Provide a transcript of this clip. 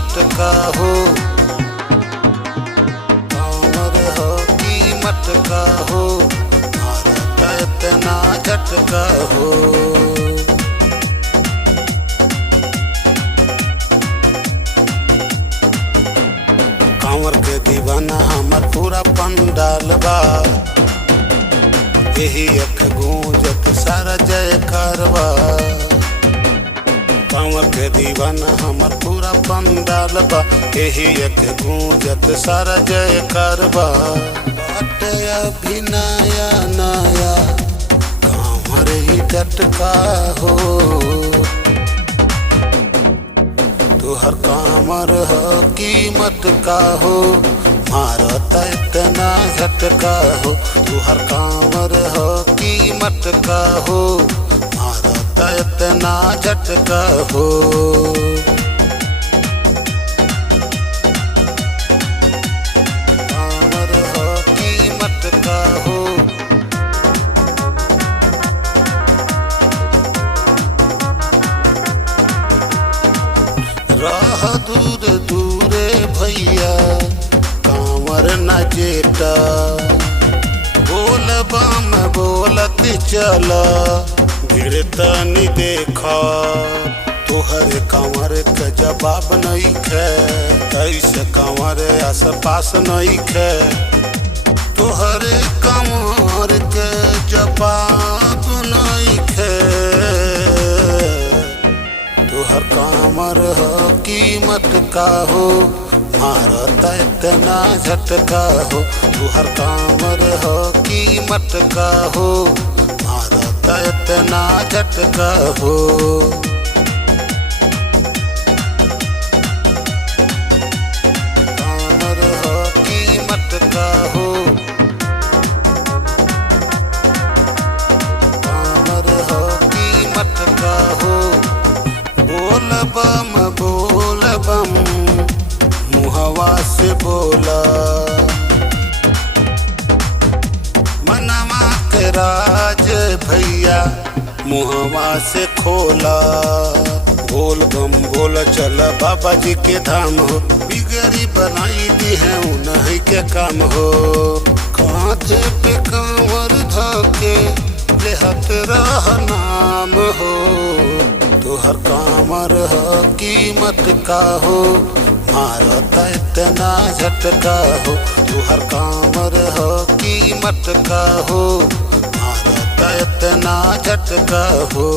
कीमत का हो, कांवर हो कीमत का हो, मारता इतना झटका हो। कांवर के दीवाना हमर पूरा पंडाल बा, यही एक गूंजत सारा जयकार बा। कांवर के दीवाना हमर पूरा पंडाल बा, यही एक गूंजत सारा जयकार बा। बाटे अभी नया नया कांवर ही टटका हो, तुहर कांवर हो कीमत का हो, मारता इतना झटका हो। तुहर कांवर हो कीमत का हो, मारता इतना झटका हो। कांवर हो कीमत का हो, राह दूर दूरे भैया कांवर न जेटा, बोल बम बोलत चला भीड़ तनी देखा। तुहर कांवर के जवाब नहीं खे, ऐसे कांवर आस पास नहीं खे। तुहर कांवर के जवाब नहीं खे, तुहर कांवर हो कीमत का हो, मारता इतना झटका हो। तुहर कांवर हो कीमत का हो, मारता इतना झटका हो। कांवर हो कीमत का हो, कांवर हो कीमत का हो। बोल बम मुहवा से बोला, मनवा के राज भैया मुहवा से खोला। बोल बम बोल चल बाबा जी के धाम हो, बिगड़ी बनाई दी है उन्हीं के काम हो। कांधे पे कांवर धके लेहत रह नाम हो, तुहर कांवर हो कीमत का हो, मारता इतना झटका हो। तुहर कांवर हो कीमत का हो, मारता इतना झटका हो।